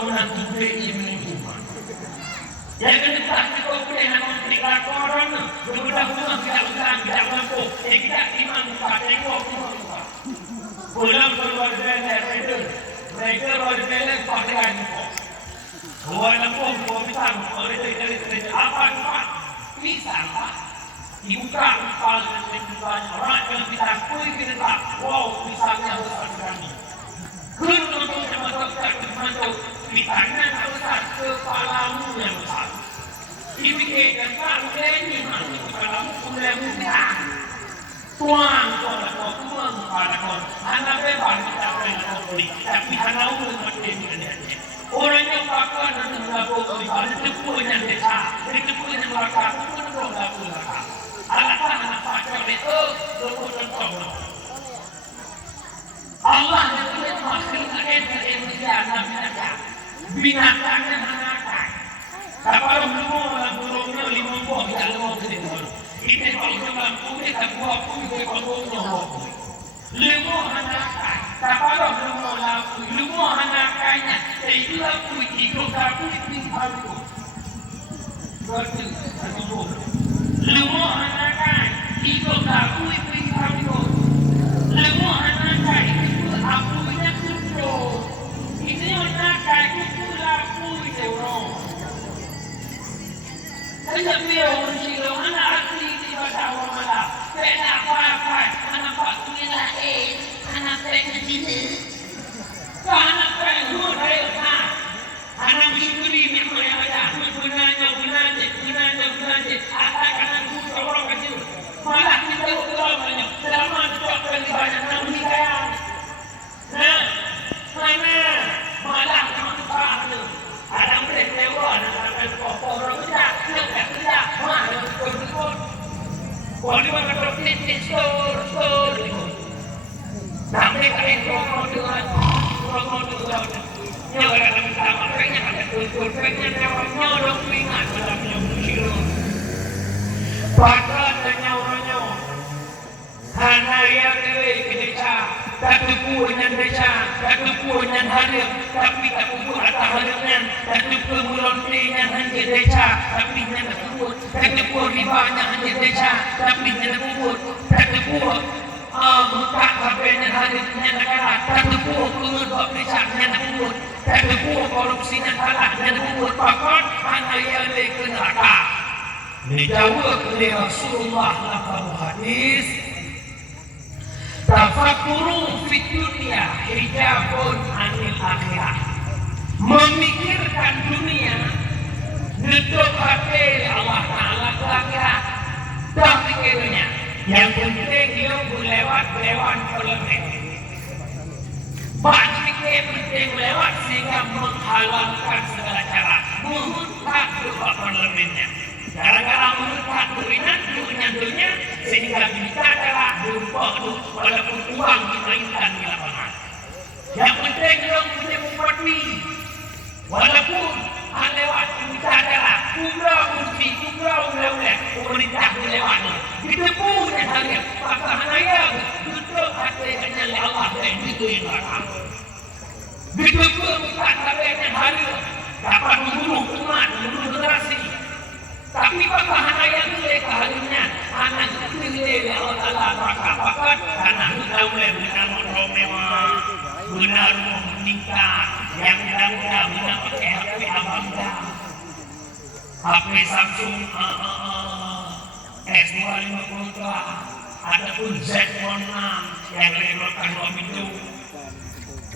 kau menantu beli rumah. Yang kedua kita boleh nak mencerita orang tu, berbudak-budak tidak mampu, tidak iman muka, tengok muka. Pulang keluar mereka berbeza pakaian muka. Walaupun kau pisang, mereka apa muka? Pisang tak? Dibuka muka dengan orang yang pisang, kuih kita tak. Wow, pisangnya besar sekali. Untuk masuk pisangnya besar, kepalamu yang besar. Dipikirkan kamu ini masuk kepalamu mulai besar. Tuang pada kau, anak bebas kita pernah beli, tapi anak umur macam ni. Orang yang pakai nanti berlaku beli, itu pun yang desa, itu pun yang belakang, itu pun berlaku belakang. Anak pakai itu, betul. Allah yang punya makhluk manusia binatang dan binatang. Kalau burungnya 5 buah, tidak 5 buah. Ini kalau dalam kulit tak buah pun kalau lemah anakan. Kalau lemah anakannya, itulah kulit hidup tapi pintu. Berarti lemah anakan hidup tapi pintu. Lemah anakan itu apunya kudo. Ini anakan itu lapu itu orang. Saya biar silo anak asli di bawah malam. Saya apa? Anak pak punya anak saya sini. Anak saya muda tak. Anak bibuli memang ada. Gunanya. Anak orang kecil. Malah kita orang selama tak banyak nak nikah. Nah, mana malah kamu tak ada. Ada mereka nak orang tidak. Kalau dia makan titik store. Nah mereka itu orang nyawa dalam sama makanya ada tutur pengen orang ingat dalam yang musiro. Pada nyawa. Hana yang kita tak punya hadir, tapi tak kubur atau hadirnya, tak kubur mulutnya hanya deca, tapi hanya kubur, tak kubur ribanya hanya deca, tapi hanya kubur, tak kubur muka kabelnya hadirnya negara, tak kubur pengurus deca hanya kubur, tak kubur korupsinya kalah hanya kubur, pakon hanya yang neraka. Dijawab oleh Rasulullah dalam hadis. Tafakuru fit dunia hijabun anil akhirah. Memikirkan dunia nutup hati Allah Ta'ala ke akhirat. Tak pikirnya. Yang penting dia lewat parlimen. Banyak fikir penting lewat sehingga menghalalkan segala cara. Menghutang ke parlimennya. Gara-gara menghutang dunia sehingga kita adalah walaupun uang dimainkan di lapangan. Yang penting dia punya bupati. Walaupun lewat kita adalah umrah undang-undang pemerintah lewat. Kita punya hanya maka hanya tutup hati hanya Allah dan itu yang orang. Kita bukan hanya hari dapat membunuh umat, membunuh generasi. Tapi apakah hanya mereka harinya anak pilih Allah Taala pakat anak kita mulai benar mewah, benar meningkat, yang mudah benar pakai HP abangga, HP Samsung S250 ataupun Z6 yang levelkan 2 pintu.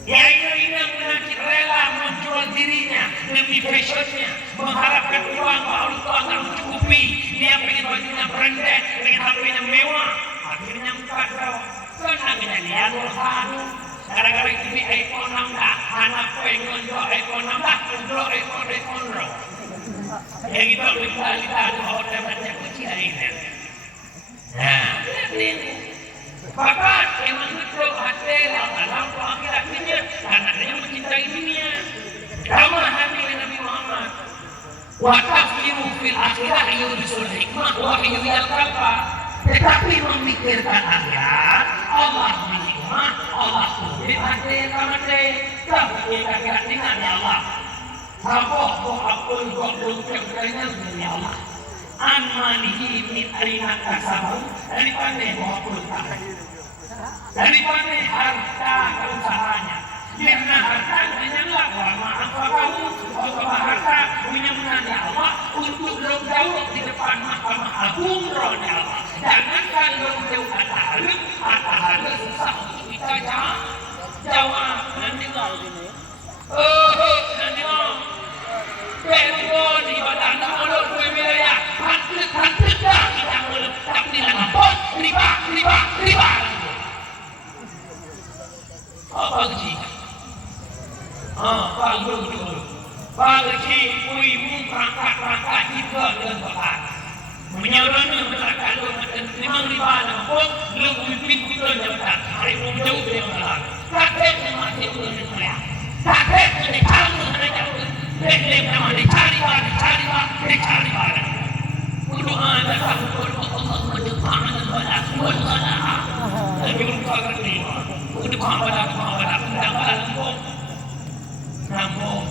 Ya ini menakik rela menjual dirinya demi fashionnya, mengharapkan uang baru itu akan mencukupi. Dia pengen bajunya branded, pengen HP-nya mewah, akhirnya muka kau. Kenapa dia bersatu? Gara-gara itu di iPhone 6 dah, anak pengen jual iPhone 6 dah, jual iPhone roh. Yang itu kita hotel macam kecil ini. Nah, ini. Bapak memang betul hati dalam akhiratnya karena dia mencintai dunia. Sama hati Nabi Muhammad. Wa tafkiru fil akhirah yurisul hikmah wa yuriyal kalba. Tetapi memikirkan akhirat, Allah hikmah, Allah kudir hati yang kamade. Tapi akhirat dengan Allah. Sabok kok apa kok lukanya ya Allah. Anmanihi min aina kasabu daripada apa tak. Daripada harta usahanya. Karena harta hanyalah wama kamu atau harta punya menanda Allah untuk jauh di depan Mahkamah Agung roda Allah. Jangankan jauh kata halus susah untuk kita jawab nanti nanti Perempuan ibadah nak mulut dua wilayah Hantuk dah kita mulut tak bila ngapot riba apa kecil Pagi puimu perangkat juga dengan bapak menyalurkan berangkat lu memang riba ngapot lu pimpin kita jabatan hari pun jauh dia malam kakek masih belum melihat kakek ini kamu Dia nama dicari barang. Untuk anda takut Allah mendepan pada semua. Tapi untuk agar terima. Untuk pada nampok.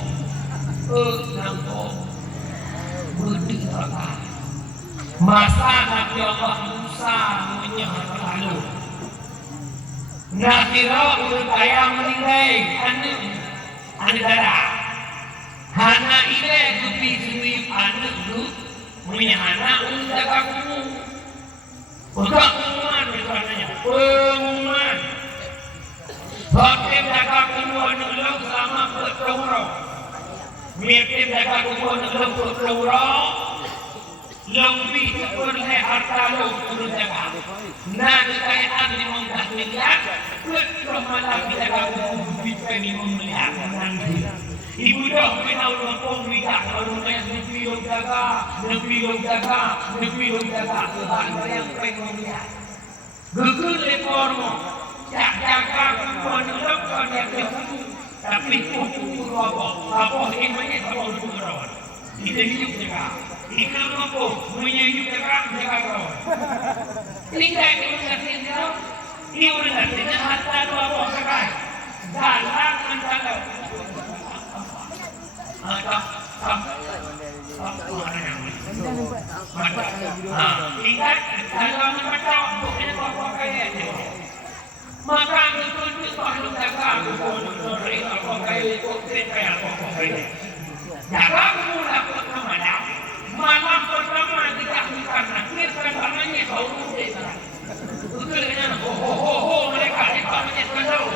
Berdiri masa Nabi Allah Musa menyahut lalu. Nakira urut ayam menilai anu darah. Hana ile gupi sui anak lu punya anak untuk kamu. Pengumuman misalnya, pengumuman. Hakim jaga kumpulan dulu selama berkelurau. Hakim jaga kumpulan dulu berkelurau. Lebih sepenuhnya harta lu turun jaga. Nah, kekayaan 15 miliar, betul malam jaga kumpulan bisa 5 miliar nanti. Ibu dah kenal kampung bijak kalau yang negeri lo jaga Tuhan yang pengen lihat. Gegel reformo, jaga kumpulan lepas yang tertentu, tapi kumpulan apa yang banyak kalau kumpulan. Kita hidup jaga, ikan apa punya hidup jaga kawan. Ini dah ini udah tidak harta apa sekarang. Dalam antara ingat dalam baca bukan apa kaya maka betul perlu jaga apa kaya apa kaya jaga mula pertama malam pertama tidak bukan akhir pertamanya kau betul dengan mereka menyesal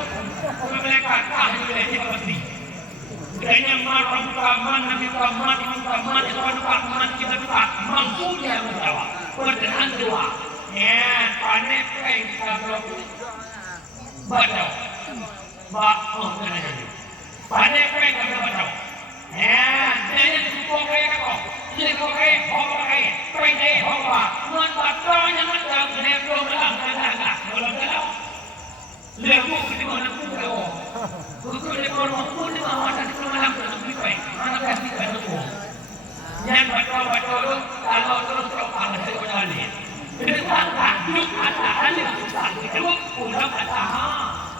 mereka juga pasti Kayaknya marah kaman, nabi kaman, imam kaman, ikhwan kaman, kita mampu dia menjawab. Pertanyaan kedua, ya panen kain kita bacau, panen kain kita bacau. Ya, jangan cukup kayak kau, cukup kayak apa kayak, kayak apa, menbacanya macam lebih dalam dalam. Lepas itu mana pun kau, bukan lepas pun di mana ada di mana pun kita, mana kasih kita. Yang baca tu, kalau terus apa saya kali. Dengan takut ada susah, kita pulang kata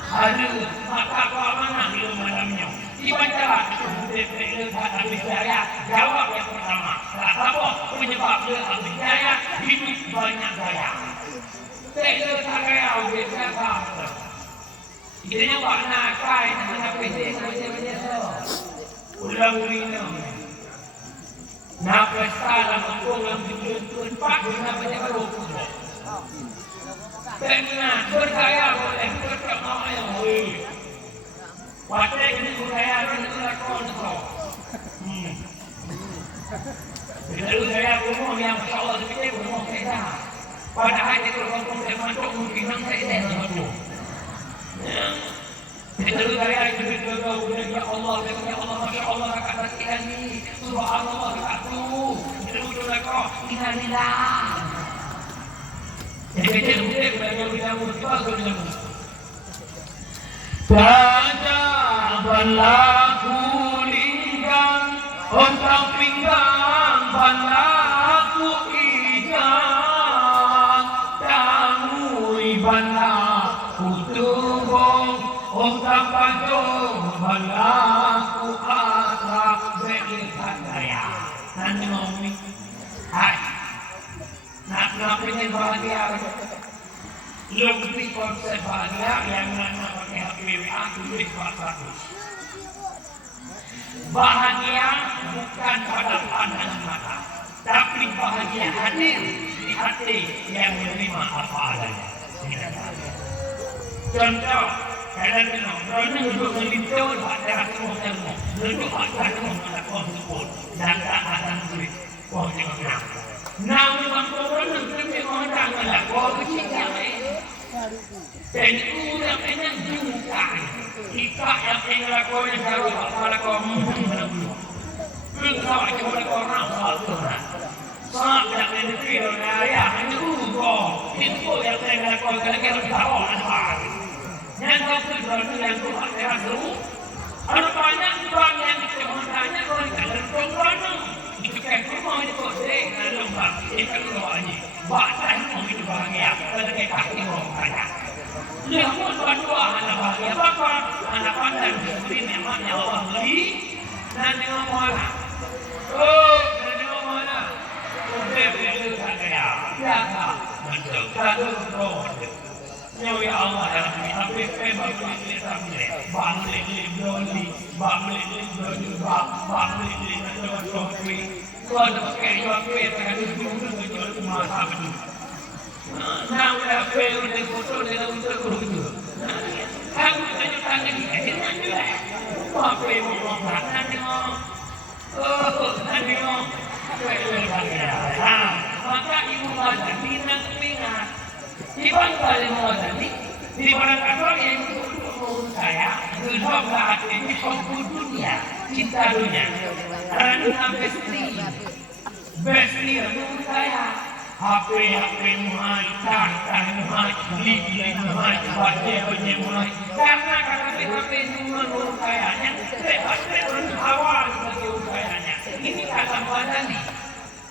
ada maka mana di malamnya. Dibaca DPR habis saya jawab yang pertama. Apa penyebab dia habis saya hidup banyak gaya. Saya saya habis saya. Jadi warna kain mana pede macam-macam tu. Ulang-ulang. Nak pesta langsung tuan pak guna banyak baru. Benar, bergaya boleh berkemau yang boleh. Wadah ini budaya kita kontrol. Kalau saya umum yang Allah seperti umum saya. Padahal itu kalau termasuk mungkin saya tidak. Kalau saya itu ya Allah, masya Allah kata ini, subhanallah kata itu mereka inalilah. Jadi kita Baca berlaku linggang, otak pinggang berlaku ijang, damui berlaku tubong, otak pacung berlaku atak Anak pengen bahagia. Lebih konsep bahagia yang mana pakai HPWA tulis WhatsApp. Bahagia bukan pada pandangan mata, tapi bahagia hadir di hati yang menerima apa adanya. Contoh, kadang-kadang orang duduk melintun pada semua, duduk pada semua konsul dan tak ada tulis. Kau tengok. Namun orang duduk orang ada kau kecil dan udah pengen juga kita yang pengen lakukan jauh pada kau mungkin kau cuma kau nampak saat yang negeri ya itu yang pengen lakukan kalau tahu apa yang kau kerjakan yang kau ada dulu ada banyak orang yang dikemudiannya orang kalau orang itu kan mau itu deh kalau tak itu kalau aja bahkan mau itu bahagia kalau kita kaki mau kaya. Dia pun berdua anak bahagia apa? Anak pandang seperti memangnya Allah beri dan dengan mana? Oh, dan dengan mana? Betul tak kaya? Ya tak. Betul. Kalau roh. Ya Allah dalam ini apa memang boleh sampai bangli bloli bangli bloli kalau pakai jual kue pakai dulu jual masa betul. Nah, udah kue udah foto udah untuk guru. Kamu tunjukkan lagi akhirnya juga. Apa yang mau nanti mau? Oh, nanti mau. Maka ibu baca minat. Iban balik mau tadi di mana kantor yang menurut saya kedua hati ini songku dunia cinta dunia karena bestri menurut saya HP muhaj muhaj beli muhaj muhaj karena HP menurut saya yang pasti awal sebagai upayanya ini kata badani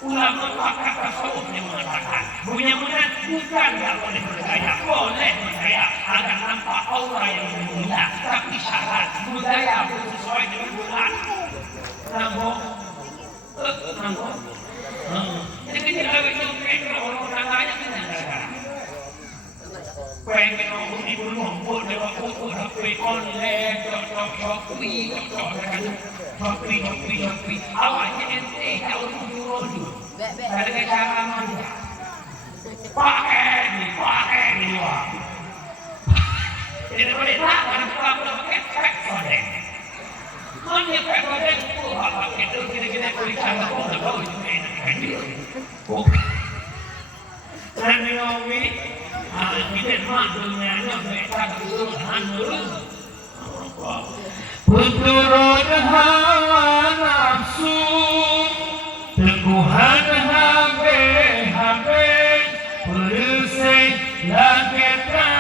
ulama pakar tasawuf yang mengatakan mudah-mudahan bukan tak boleh percaya agar nampak aura yang mulia tapi syarat budaya sesuai dengan bulan nambah jadi kita berjumpa orang lain yang pengen ngomong ibu ngomong lewat foto HP online Shopee awalnya ente jauh dulu ada cara mana pakai ni wah ini boleh tak ada apa pakai kode mana pakai kode itu apa itu kita boleh cara kode tahu itu dan Naomi kita maklumnya mereka itu hanur Puturun hawa nafsu teguhan habe bersih laketa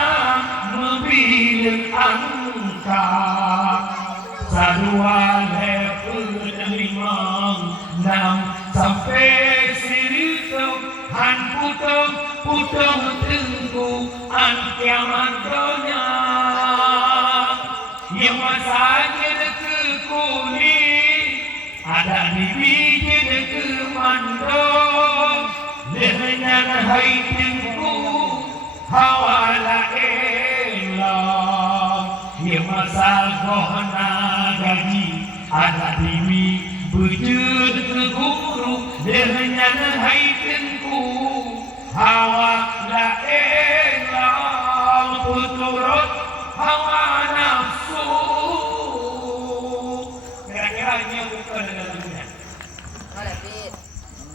mobil angka sadua level 5 6 sampai siritu han putung tengku an kiamat dunia yang masanya ke kulit ada di biji ke mandor dengan hai tengku hawala elah yang masal kohana gaji ada di bujud ke guru dengan hai tengku hawala elah puturut hawa nafsu kira-kira ini yang bukan dengan dunia boleh fit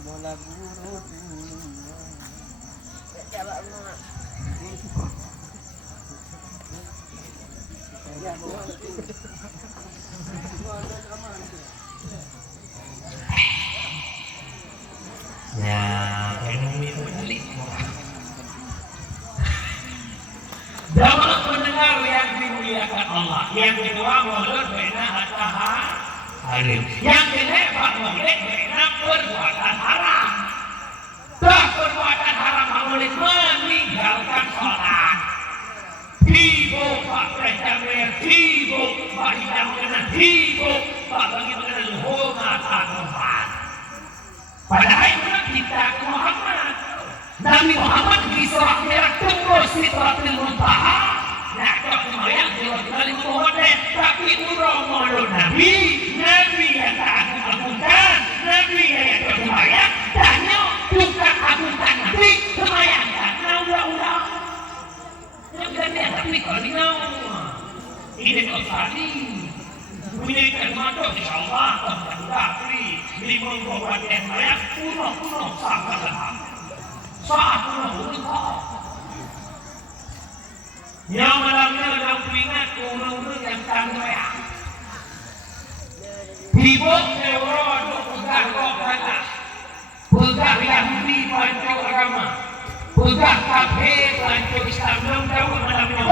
bola guru jawab rumah ya ekonomi berkelit Jamaah pendengar yang dimuliakan Allah. Yang kedua maulud bina ataha harim. Yang ketiga maulud bina perbuatan haram. Tak perbuatan haram maulud meninggalkan sholat. Hibo pak prejamer, hibo pak hidang dengan hibo pak bagi dengan luhur mata tempat. Padahal kita Muhammad Nabi Muhammad di surah merah tembus Sidratul Muntaha. Nah, kau kemayang kali Muhammad tapi urang malu Nabi yang tak agungkan, Nabi yang kau kemayang tanya bukan agungkan Nabi kemayang tak udah. Yang dia tapi kalau ini kau tadi. Bunyi mata insyaAllah tak free. Lima buat yang layak punuh sahabat. Yang malamnya dalam peringat urung-urung yang tangga. Hibuk euro untuk pegah kota, pegah Yahudi pancung agama, pegah kafir pancung Islam. Belum tahu malamnya.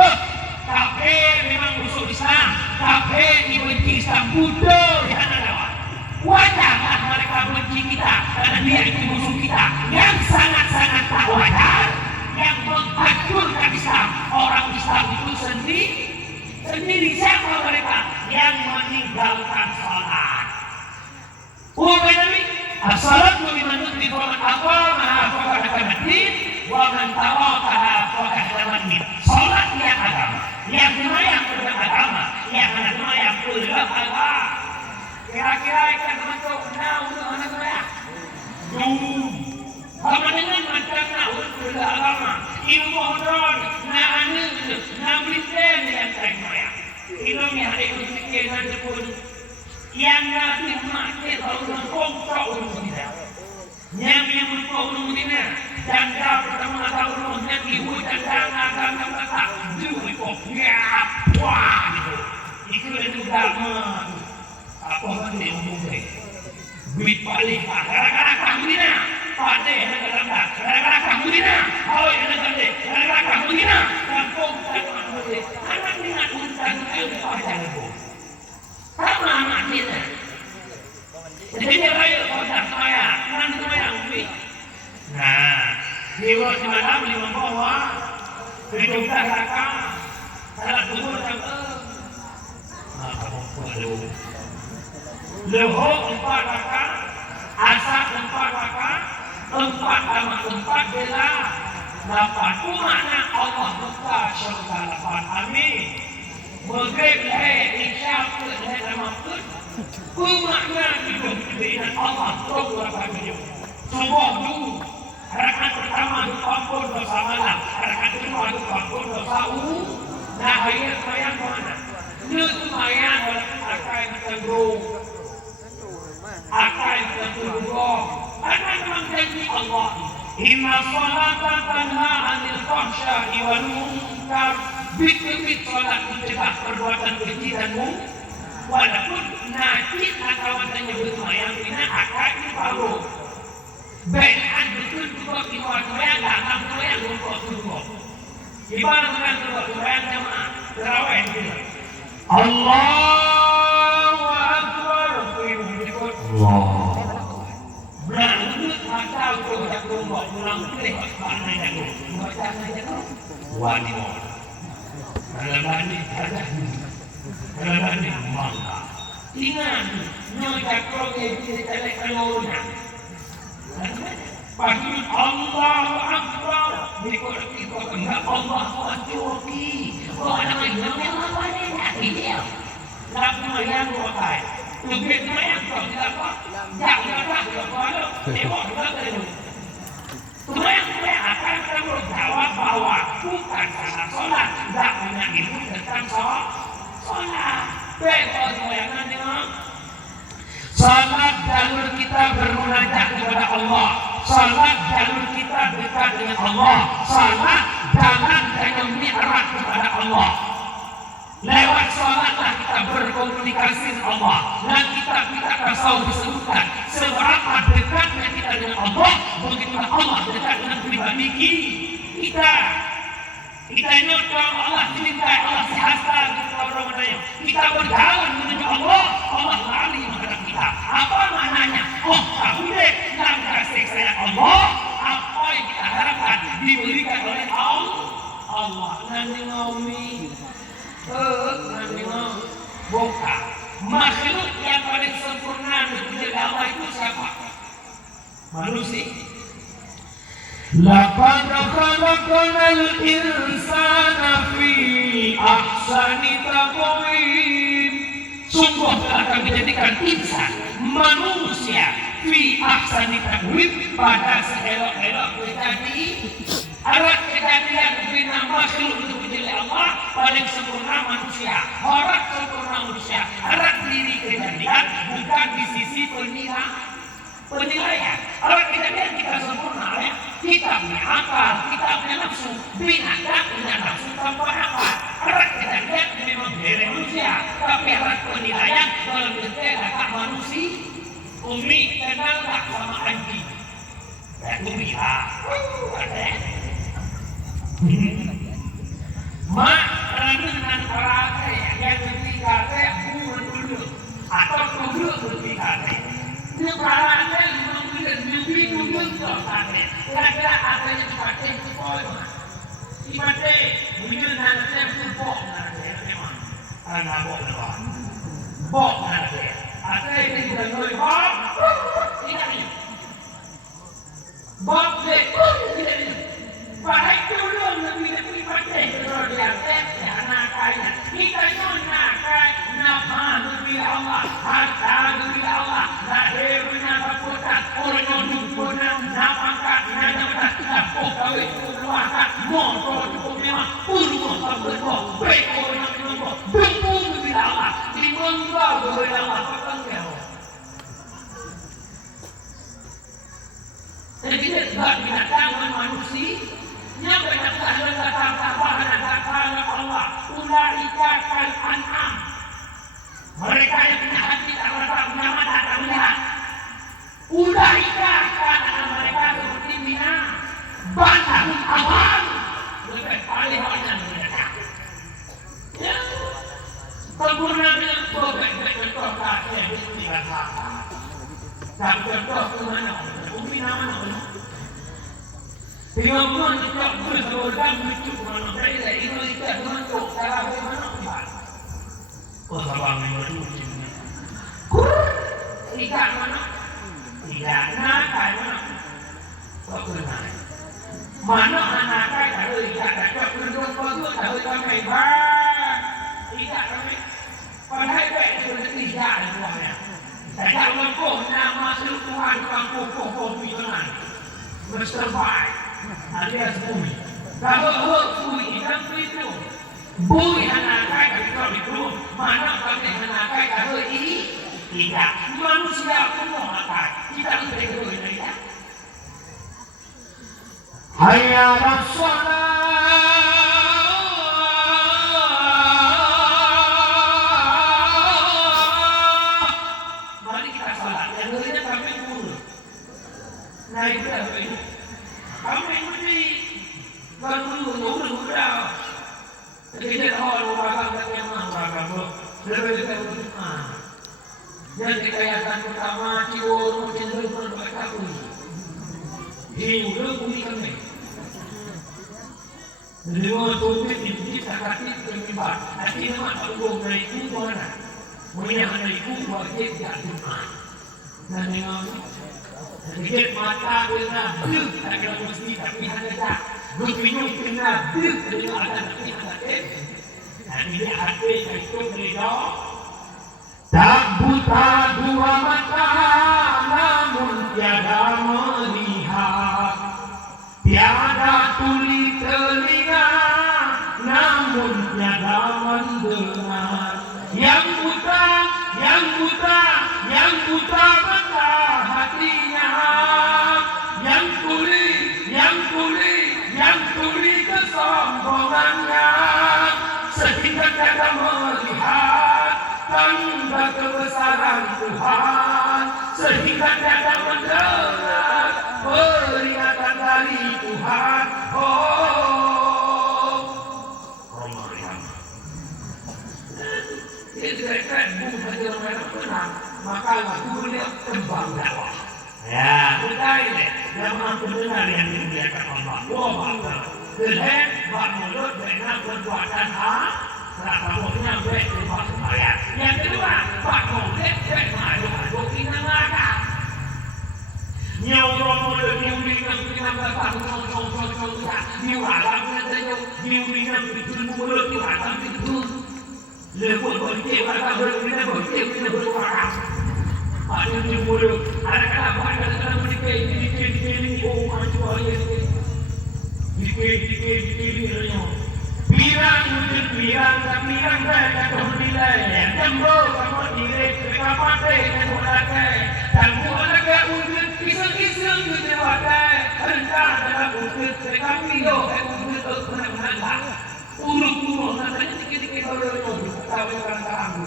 Kafir memang musuh Islam, kafir dibenci Islam, bodoh yang ada. Wajarlah mereka benci kita karena dia itu musuh kita yang sangat-sangat tak wajar, yang menghancurkan Islam. Orang Islam itu sendiri siapa mereka yang meninggalkan salat. Nabi, as-salatu liman yudrik wa man aqamaha faqad kamatin wa man tarakaha faqad kamatin. Salat yang agama, yang semayang beragama, yang semayang beragama. Kira-kira ikan masuk untuk anak saya. Sama dengan macamnya untuk beragama, ilmu hodron, berikan yang saya. Ilmu yang ada itu sekian pun yang Nabi maksud orang kongkok urus kita. Yang kongkok urus kita. Janda pertama tahu urusnya ibu janda agama kata duit kok wah itu juga apa yang diumumkan duit paling gara-gara kamu ni nak pada gara-gara kamu ni nak awak yang gara-gara kamu ni nak kampung anak ni nak urusan pada ibu sama anak ni nak jadi dia raya kotak saya kan saya ubi nah dia semalam di bawah berjumpa kakak salah kubur kakak kamu perlu leho 4 rakaat, asar 4 rakaat, 4 bela 8. Itu makna Allah buka syurga 8. Amin. Maghrib lahir, isya lahir maksud. Itu makna hidup dengan Allah. Tunggu apa hidup. Semua dulu. Rakaat pertama ampun dosa malam. Rakaat kedua ampun dosa Nah, ayat sayang mana? Itu sayang akan tanggung. Akan tertulung karena memang janji Allah inna salata tanha anil fahsya'i wal munkar bit salat mencegah perbuatan keji dan munkar walaupun najis atau tanya bersemayam ini akan dibaru baikkan betul juga kita semayang dalam semayang untuk semua gimana dengan semayang jamaah terawih Allahu Akbar Allah. Berangkat macam tu dah keluar pulang boleh mana jago. Macam jago. Wanita. Dalam ni ada. Dalam ni mangga. Ingat nyonya jago ke kita lek kalornya. Pagi Allahu Akbar. Ikut enggak Allah kuatuki. Oh nama yang apa ni nak dia. Lagu yang rokai. Lebih banyak kau tidak apa? Jangan kalau tengok juga tu. Sebenarnya akan kamu jawab bahwa bukan karena solat, tak punya ilmu tentang solat. Betul yang tengok. Solat jalur kita bermunajat kepada Allah. Solat jalur kita dekat dengan Allah. Solat jalan dengan mi'raj kepada Allah. Lewat sholatlah kita berkomunikasi dengan Allah. Dan kita selalu disebutkan seberapa dekatnya kita dengan Allah, begitulah Allah dekat dengan pribadi kita. Kita nyokong Allah cintai Allah sehasta kita berjalan menuju Allah, Allah lari menghadap kita. Apa maknanya? Oh, kamu deh yang kasih sayang Allah. Apa yang kita harapkan diberikan oleh Allah. Nanti ngomong. Buka makhluk yang paling sempurna menjadi Allah itu siapa? Manusia. Laqad khalaqnal insana fi ahsani taqwim. Sungguh telah kami jadikan insan, manusia, fi ahsani taqwim, pada seelok-elok kejadian. Alat kejadian bina makhluk itu menjadi Allah paling sempurna manusia. Orang sempurna manusia. Alat diri kejadian bukan di sisi penilaian. Alat kejadian kita sempurna ya. Kita punya akal, kita punya nafsu. Binatang punya nafsu tanpa akal. Alat kejadian memang dari manusia. Tapi alat penilaian dalam bentuk kata manusia. Umi kenal tak sama anjing? Ya Umi ada. Mak dengan perasa yang ketiga saya bukan dulu atau dulu ketiga saya. Ini perasa yang bukan mimpi dulu saya. Kira-kira asalnya dipakai sepoi mana? Dipakai mungkin nanti sepoi nanti memang. Karena bok nanti. Asal ini sudah mulai bok. Tidak ini. Bok deh. Tidak ini. Baik dulu lebih pandai kalau dia ya nakainya kita itu nakai nama demi Allah harta demi Allah lahirnya keputat orang dukuna napangkat nadapat kapok kawin keluarga motor cukup memang puluh berboh baik orang berboh bumbu demi Allah dimengkau demi Allah petangkel. Jadi tidak binatang manusia. Yang banyak sahaja kata-kata Allah ulaika kal an'am. Mereka yang punya hati tak merasa punya mata tak melihat. Ulaika kal an'am, mereka seperti binatang. Banahun awal lebih paling banyak mereka. Ya, sempurna dengan bobek-bek contoh kasih tidak apa. Tak contoh ke mana? Umi nama mana? Dengan mana tak bersaudara lucu mana mereka itu tidak bentuk cara bagaimana buat. Oh sabang memang lucu. Tidak mana? Tidak nakai mana? Tak kenal. Mana nakai kalau tidak ada penduduk bagus kalau kami bar tidak kami. Padahal baik itu tidak semuanya. Tidak mampu nama seluruh Tuhan mampu pikiran. Mr. Baik. Alias bumi. Kalau bumi dan itu, bumi hanakai kalau itu mana kami hanakai kalau ini tidak. Manusia pun memakai. Kita boleh berbeda ya. Hayya Rasulullah. Mari kita salat. Yang lainnya kami guru. Nah itu apa itu? Kami ini baru dah. Kita tahu orang yang mana lebih dan kekayaan pertama cium cenderung berbakat hidup bumi kami. Dua topik ini sakit terlibat. Hati nama tanggung mereka mana? Mereka mereka wajib jatuh. Dan dengan sedikit mata kena blue, tak kena mesti tapi hanya tak. Berminum kena blue, dengan ada tapi ada dan ini hati itu beda. Tak buta dua mata, namun tiada melihat. Tiada tuli telinga, namun tiada mendengar. Yang buta mata hatinya. Yang tuli kesombongannya. Sehingga tiada melihat tanda kebesaran Tuhan. Sehingga tiada mendengar peringatan dari Tuhan. Itu kira-kira bukan jalan tenang. Maka lagu beliau kembang dakwah. Ya, kita ini yang mampu dengar yang dimuliakan Allah. Wah, bangga. Kemudian buat mulut benar perbuatan rasa boknya baik buat sembahyang. Yang kedua, buat mulut baik maju inang ada. Nyawro mulut nyuling yang kita berapa Điều hạ làm ra đây đâu, điều mình làm cái thứ mua được, điều hạ làm cái thứ lời của bởi kêu hạ làm được, mình đã bởi kêu mình đã bởi hạ làm ada yang mulut, ada kata ada dikit oh dikit pirang mereka kemudian jambo kamu direk mereka pakai dan mulakai dan mulakai untuk kisah-kisah kita pakai rendah dalam untuk mereka video untuk benar-benar urut-urut nanti dikit-dikit baru tahu orang tahu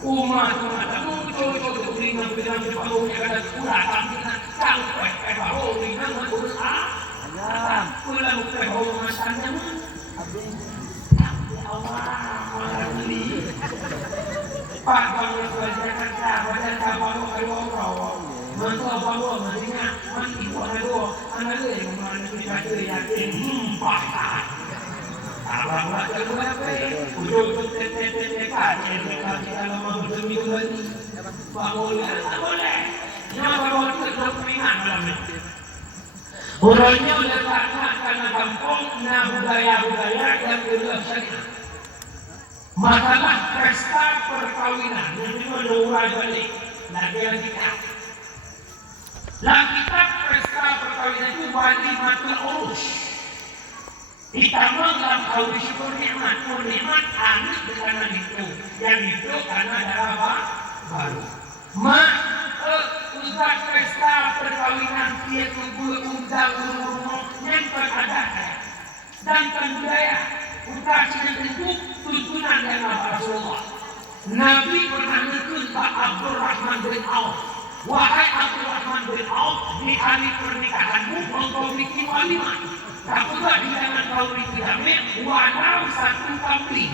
umat kamu coba berikan berikan baru ada kurang tapi tahu baru berikan urut pulang ke baru masanya Pak Bangsa Jakarta pada tahun 2020 mencoba mengingat mengikat itu anak yang mengingat yakin patah. Abang kedua ujuk TTTK kita kalau mau demi lagi boleh jangan bawa tetap ingat dalam itu. Orangnya letakkan karena kampung budaya-budaya yang tidak syariah. Masalah pesta perkawinan yang menurut balik lagi kita. Kita pesta perkawinan itu walimatul urus. Ditambah dalam kaum syukur nikmat anak karena itu, yang itu karena darah baru. Untuk pesta perkawinan dia kumpul undang yang berada dan budaya untuk sebentuk tuntunan dari Rasulullah. Nabi pernah menyebut Pak Abdul Rahman bin Auf, wahai Abdul Rahman bin Auf, di hari pernikahanmu engkau bikin walimah. Takutlah di zaman kau bikin hamil, walau satu kambing,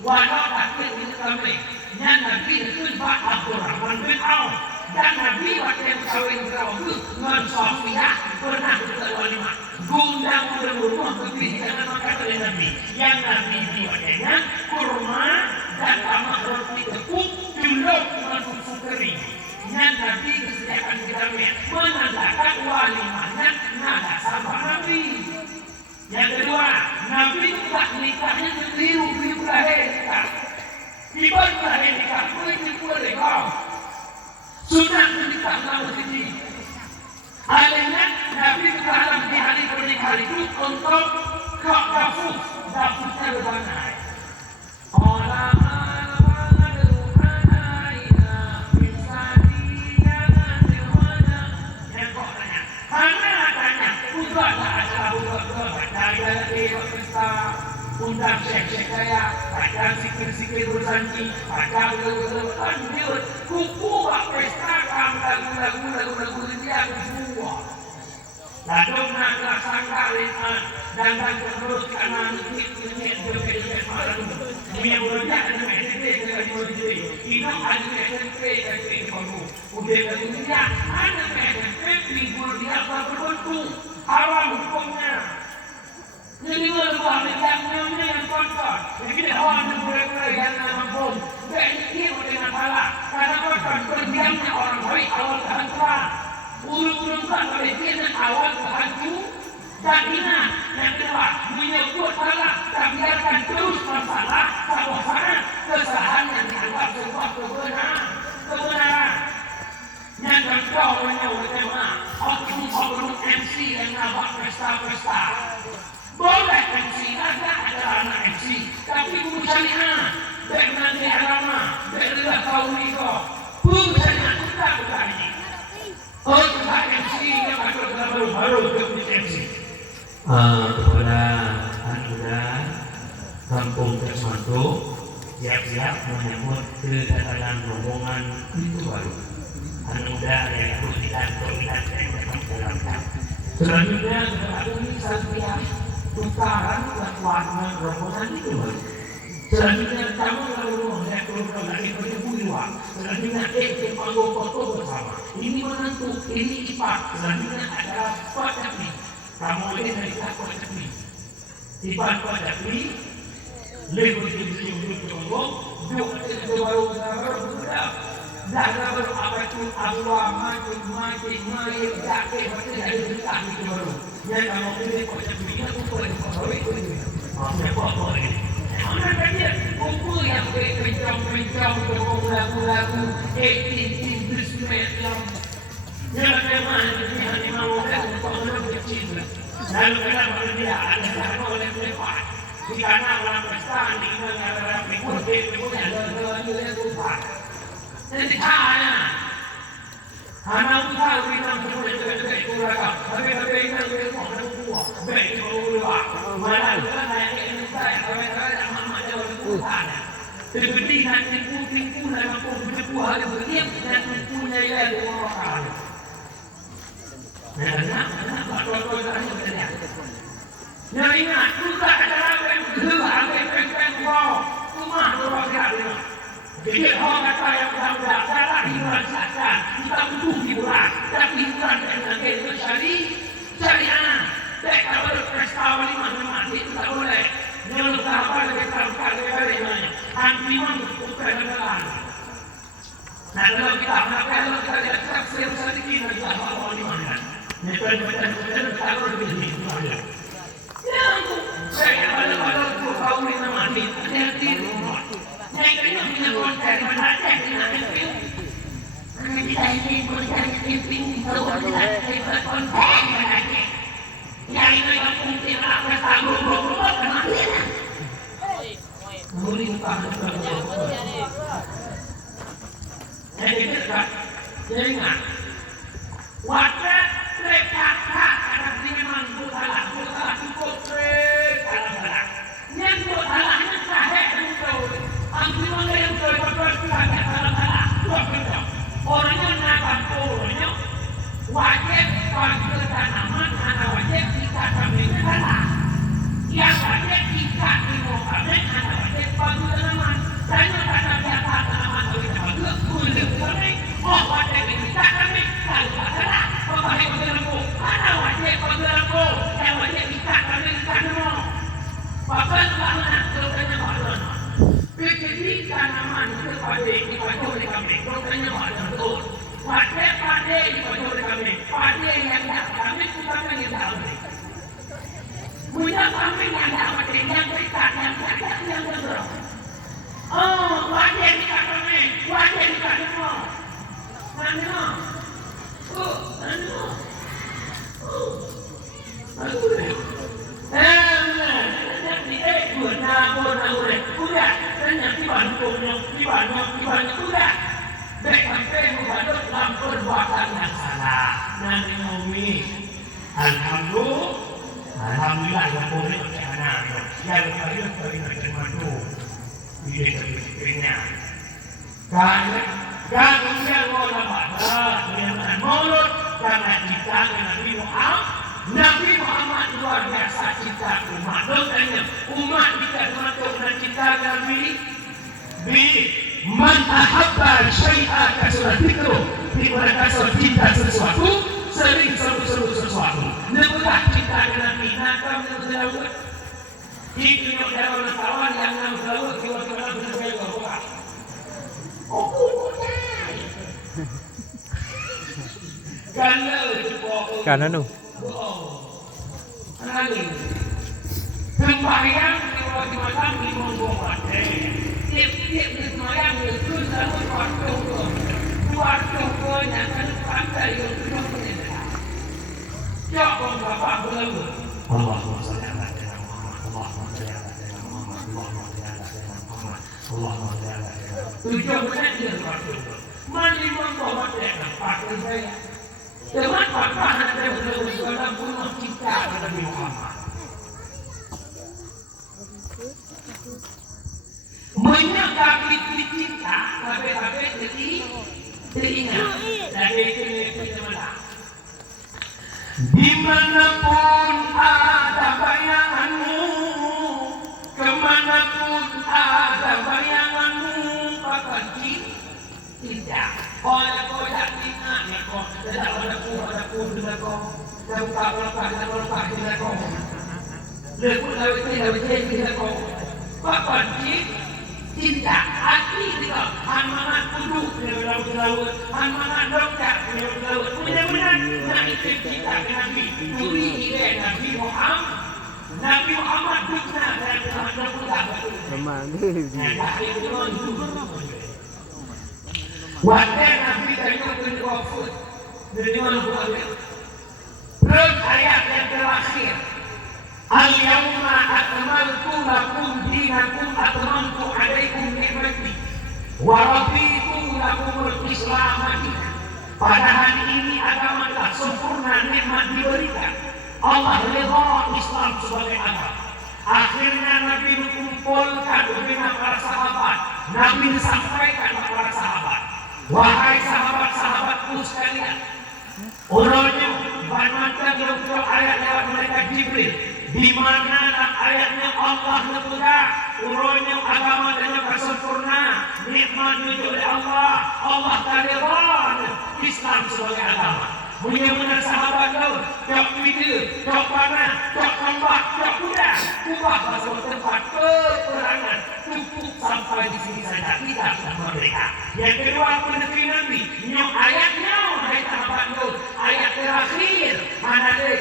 walau takut itu kambing. Yang Nabi menyebut Pak Abdul Rahman bin Auf. Dan Nabi waktu yang kawin terawih dengan Sofia pernah berwalimah. Gundang berumah lebih jangan makan oleh Nabi. Yang Nabi diwakilnya kurma dan tamak roti tepung juluk dengan susu kering. Yang Nabi disediakan kita menandakan walimahnya nada sahabat Nabi. Yang kedua, Nabi tidak nikahnya sendiri lahir nikah. Tiba lahir nikah, itu boleh kau. Sudah menikah lalu sini. Akhirnya Nabi berharap di hari pernikahan itu untuk dafusnya berbanai. Undang syekh-syekh saya, ada sikir-sikir bersanji, ada lanjut, kuku pesta lagu-lagu dia semua. Lalu nak laksanakan dan terus karena nikit malam. Dia bekerja dengan SMP dengan universiti. Ini ada SMP dari kamu. Udah kerja ada SMP libur dia berbentuk awal hukumnya. Jadi kalau yang kotor, jadi orang yang boleh yang mampu, ini dengan salah. Karena kotor berdiamnya orang baik awal terhancur, ulu-ulu tak boleh dia awal terhancur. Dan ingat yang kedua, menyebut salah, tak biarkan terus masalah, kesalahan, kesalahan yang dianggap sebuah kebenaran. Yang kedua, oknum MC yang nampak pesta-pesta. Boleh MC, ada anak MC, tapi bukan syariah. Dengan diharama, dengan kaum itu, bukan syariah kita bukan ini. Oh, kita MC yang baru ke MC. Kepada anak kampung Kesmanto, siap-siap menyambut kedatangan rombongan itu baru. Anak muda yang harus kita dalamkan. Selanjutnya kita ini Satria. Tukaran warna rombongan itu. Selanjutnya kamu lalu mengeluarkan lagi berbuat. Selanjutnya panggung foto bersama. Ini menentu, ini ipat. Selanjutnya adalah kocapi. Kamu ini dari kocapi. Ipat kocapi. Lebih duduk panggung. Duduk baru bergerak. Dah baru apa tu awam makin dah ke macam ada dekat itu baru. Yang kalau kita kau cakap dia tu kau itu. Apa ni? Mana dia? Buku yang kencang lagu-lagu 18 bismillah. Dia memang dia mau untuk orang kecil. Lalu kalau dia ada cara oleh lepas. Di kanan orang besar di negara berikut ada lupa. Jadi cara anak tahu bintang itu kurang. Tapi ini orang tua. Baik orang mana ada saya mama ada lupa. Seperti nanti tipu dalam buku ada berdiam dan punya yang orang. Nah ingat juga ada yang kedua yang rumah orang kaya. Jadi orang kata yang sudah salah hiburan saja, kita butuh hiburan, tapi hiburan dengan kita cari anak. Tak kalau berpesta wali mana itu tak boleh. Jangan apa lagi kali mana. Antiman bukan adalah. Nah kalau kita lihat tafsir sedikit kita wali mana. Betul kalau begini saja. Saya kalau kau ini mati, dia tidur. Saya kena punya konten mana saya itu. Kita ini konten itu kalau kita konten mana. Yang ini mungkin apa tahu kemana. Murid paham jadi dekat, jangan. Wadah lekat ada memang salah cukup salah. Yang salahnya saya itu. Ambil mana yang betul salah. Orangnya nakal orangnya wajib bagi tanaman ada wajib kita kambingnya salah. Yang wajib kita dimokapnya ada wajib bagi tanaman. Tanya kata biasa tanaman kita bagi kulit kambing. Oh wajib kita kambing kalau salah. Oh wajib berlaku. Ada wajib berlaku. Yang wajib kita kambing kita semua. Bapak selama terutanya badan. Pikir tanaman kepada di kambing. Terutanya badan betul. Wajib pada di kambing. Pada yang tak kambing bukan yang tak kambing. Punya kambing yang tak kambing yang berikat yang tak yang bergerak. Oh wajib di kambing. Wajib di kambing. Mana? Mana? Aku ni. Sudah, dan dibantu sudah. Baik sampai membantu dalam perbuatan yang salah. Nanti Umi, alhamdulillah yang boleh anak yang kaya sekali macam mana dia sebetulnya. Kan kemudian orang yang mulut karena kita Nabi Muhammad luar biasa cinta umat. Maknanya umat kita termasuk dan cinta Nabi. Man ahabba syai'an kasrat dzikru. Di mana kasrat cinta sesuatu, sering seru sesuatu. Nemulah cinta Nabi. Nakam nemulah. Itu yang dalam kawan yang selalu keluar berbagai orang. Kanan tu. Sembahyang di malam di membuat tiap-tiap sembahyang itu selalu waktu yang akan pakai untuk menyerah. Jangan bapak berlalu. Allahumma salli ala sayyidina Muhammad. Allahumma salli ala sayyidina Muhammad. Allahumma salli ala sayyidina Muhammad. Allahumma salli ala sayyidina Muhammad. Tujuh menit waktu. Mandi membawa dengan pakai saya. Teman bapak ada berlalu dalam bunuh cinta Nabi Muhammad. Menyikapi cinta sampai jadi teringat dari itu mana? Dimanapun ada bayanganmu, kemanapun ada bayanganmu, bahkan cinta. Oleh kau tak ingat ya kau, tidak ada ku tidak kau, tidak lepas tidak kau. Lekut lawit tidak kau. Bahkan cinta. cinta hati kita mangan kuduk di laut mangan dokter di laut mudah-mudahan nak ikut kita ke Nabi turi ide Nabi Muhammad bukan dan wadah Nabi tanya berwafat dari mana buat ayat yang terakhir al-yawma akmaltu lakum dinakum atmamtu alaikum ni'mati wa raditu lakumul Islam dinan. Pada hari ini agama telah sempurna, nikmat diberikan. Allah redha Islam sebagai agama. Akhirnya Nabi mengumpulkan dengan para sahabat. Nabi sampaikan kepada para sahabat, wahai sahabat-sahabatku sekalian, urutnya banyak ayat lewat mereka Jibril. Di mana ayatnya Allah nebudah urutnya agama dengan sempurna, nikmat oleh Allah. Allah taliban Islam sebagai agama. Benar-benar sahabat kau, cok video, cok panah, cok tombak, cok kuda, ubah bahasa tempat peperangan cukup sampai di sini saja kita sudah merdeka. Yang kedua negeri Nabi, nyok ayatnya, hai sahabat kau, ayat terakhir mana deh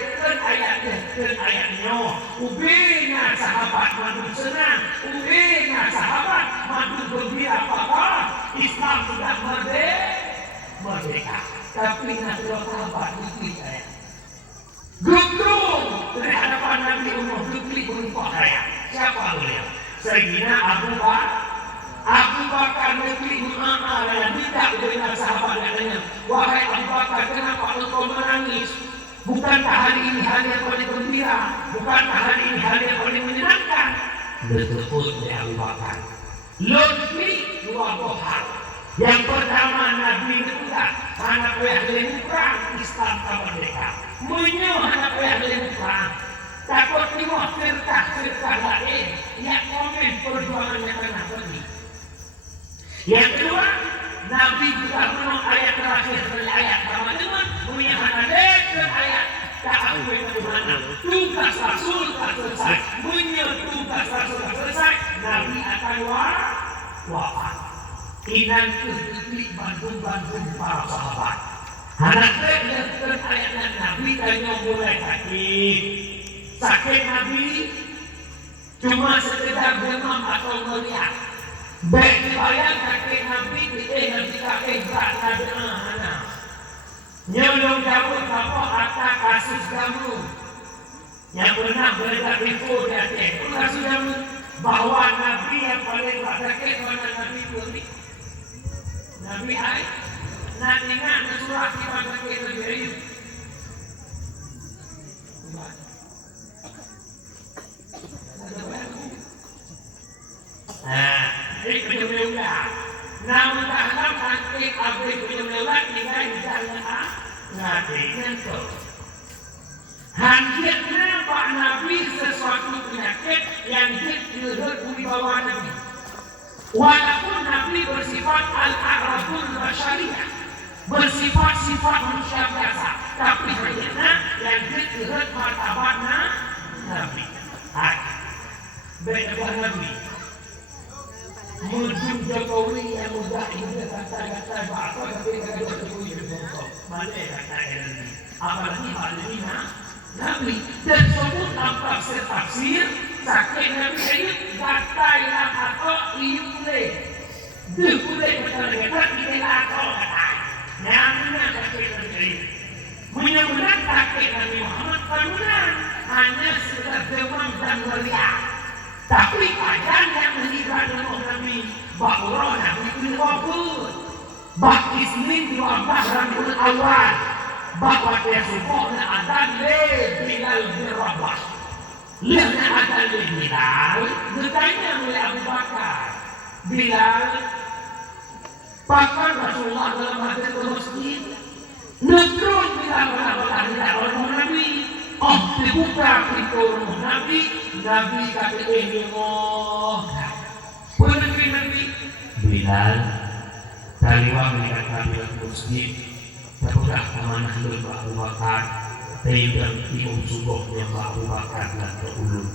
ayatnya, ubenya sahabat madu senang, ubenya sahabat madu gembira apa? Islam sudah merdeka. Tapi nanti sahabat dukli saya Gundung dari hadapan Nabi Umar dukli berumpah saya. Siapa beliau? Sayyidina Abu Bakar dukli berumpah saya. Tidak dengan sahabat katanya, wahai Abu Bakar, kenapa engkau menangis? Bukankah hari ini hari yang paling gembira? Bukankah hari ini hari yang paling menyenangkan? Betul dari Abu Bakar. Dukli dua bohong. Yang pertama Nabi itu anak yang perang Islam tak merdeka. Menyuh anak yang perang. Takut timur firqah lain yang komen perjuangannya kena pergi. Yang kedua, Nabi juga menurut ayat terakhir dari ayat Ramadan punya anak dan ayat tak aku yang bagaimana. Tugas Rasul tak selesai. Menyuh tugas Rasul tak selesai. Nabi akan wafat. Inan klik bandung para sahabat. Anak dan ayatnya Nabi tanya mulai sakit Nabi cuma sekedar demam atau melihat. Baik bayang kakek Nabi nanti kakek berat ada nyolong jauh apa kata kasus kamu yang pernah beredar info di Aceh. Kasus kamu bahwa Nabi yang paling sakit mana Nabi Nabi nak ingat surah kita pakai terjadi. Ini kemudian namun dalam pakai abri kemudian tinggal jalan nantinya tu. Hanjatnya Pak Nabi sesuatu penyakit yang dikira wibawa Nabi. Walaupun Nabi bersifat al-arabul basyariyah, bersifat-sifat manusia biasa, tapi hanya yang dikira martabat Nabi. Beda Nabi. Mujum Jokowi yang mudah ini kata-kata apa tapi kata Jokowi berbohong. Mana kata Nabi? Apalagi Palestina Nabi dan sebut tanpa tafsir sakit Nabi ini kata yang atau iule dukule berkata ini atau kata namanya sakit Nabi ini mudah-mudahan sakit Nabi Muhammad benar hanya sekedar demam dan meriah. Tapi kajian yang meninggal dengan Nabi bahwa Nabi itu wafat bah Isnin di Rabiul Awal bahwa dia sempurna adan Bilal bin Rabah. Lihatnya adan Bilal bertanya oleh Abu Bakar, Bilal bahkan Rasulullah dalam hadis masjid netrun Bilal berkata oleh Nabi, oh dibuka pintu rumah Nabi. Nabi kata ini penegri Nabi Bilal taliwa melihat Nabi masjid terbuka kemana hidup Abu Bakar dan imam subuh yang Abu Bakar dan terulung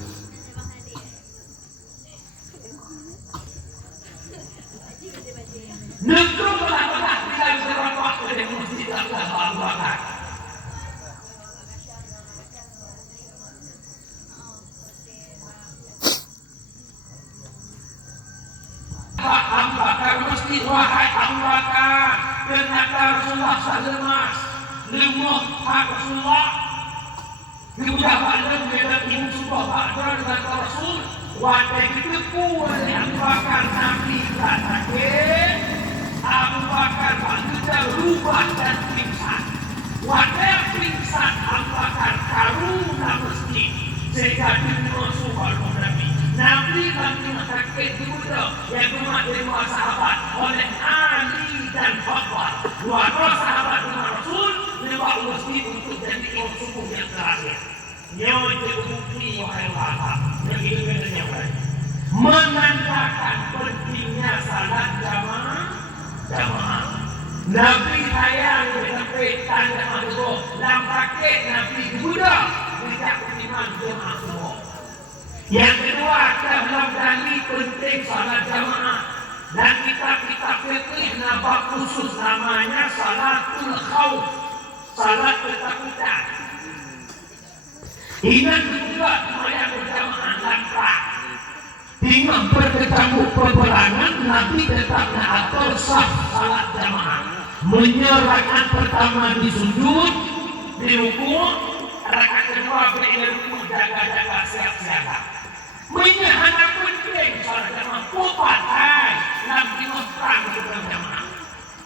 Rasulullah sallallahu lemah hak Rasulullah diudah malam dengan ibu subah bakar dengan Rasul wadah ditepu oleh Abu Bakar Nabi katakan Abu Bakar kita rubah dan pingsan wadah pingsan Abu Bakar karuna masjid sehingga Rasulullah Nabi Nabi sakit juga yang rumah dari sahabat oleh Ali dan Fathah dua sahabat Rasul lewat masjid untuk jadi imam subuh yang terakhir. Nyawa terbukti wahai Allah yang itu katanya menandakan pentingnya salat jamaah. Nabi sayang sampai tanda masuk dalam paket Nabi juga tidak beriman jamaah semua. Yang kedua dalam dalil penting salat jamaah dan kitab-kitab fikih nampak khusus namanya salatul khauf. Salat ketakutan. Ingat juga sembahyang berjamaah lantak. Dengan berketemu peperangan Nabi tetap mengatur sah salat jamaah. Menyerahkan pertama di sujud, di rukuk, rakaat kedua berilmu jaga-jaga siap-siaga. Menyerahkan penting salat jamaah kupatai dalam perang berjamaah.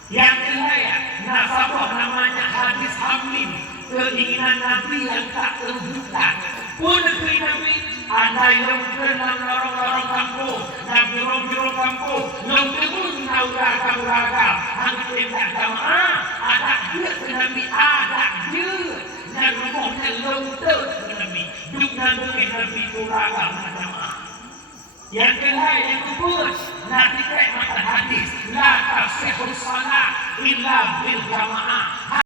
Yang ketiga, nasabah namanya hadis hamlin, keinginan Nabi yang tak terwujudkan. Pun negeri Nabi, ada yang berenang lorong-lorong kampung, dan biro-biro kampung, yang berun nauraga-uraga, hanya tidak jamaah, ada dia ke Nabi, ada dia, dan rumahnya lontar ke Nabi, duduk dengan Nabi uraga jamaah. Yang kedua, yang kedua, Nabi kata hadis, la tasihul salat illa bil jamaah.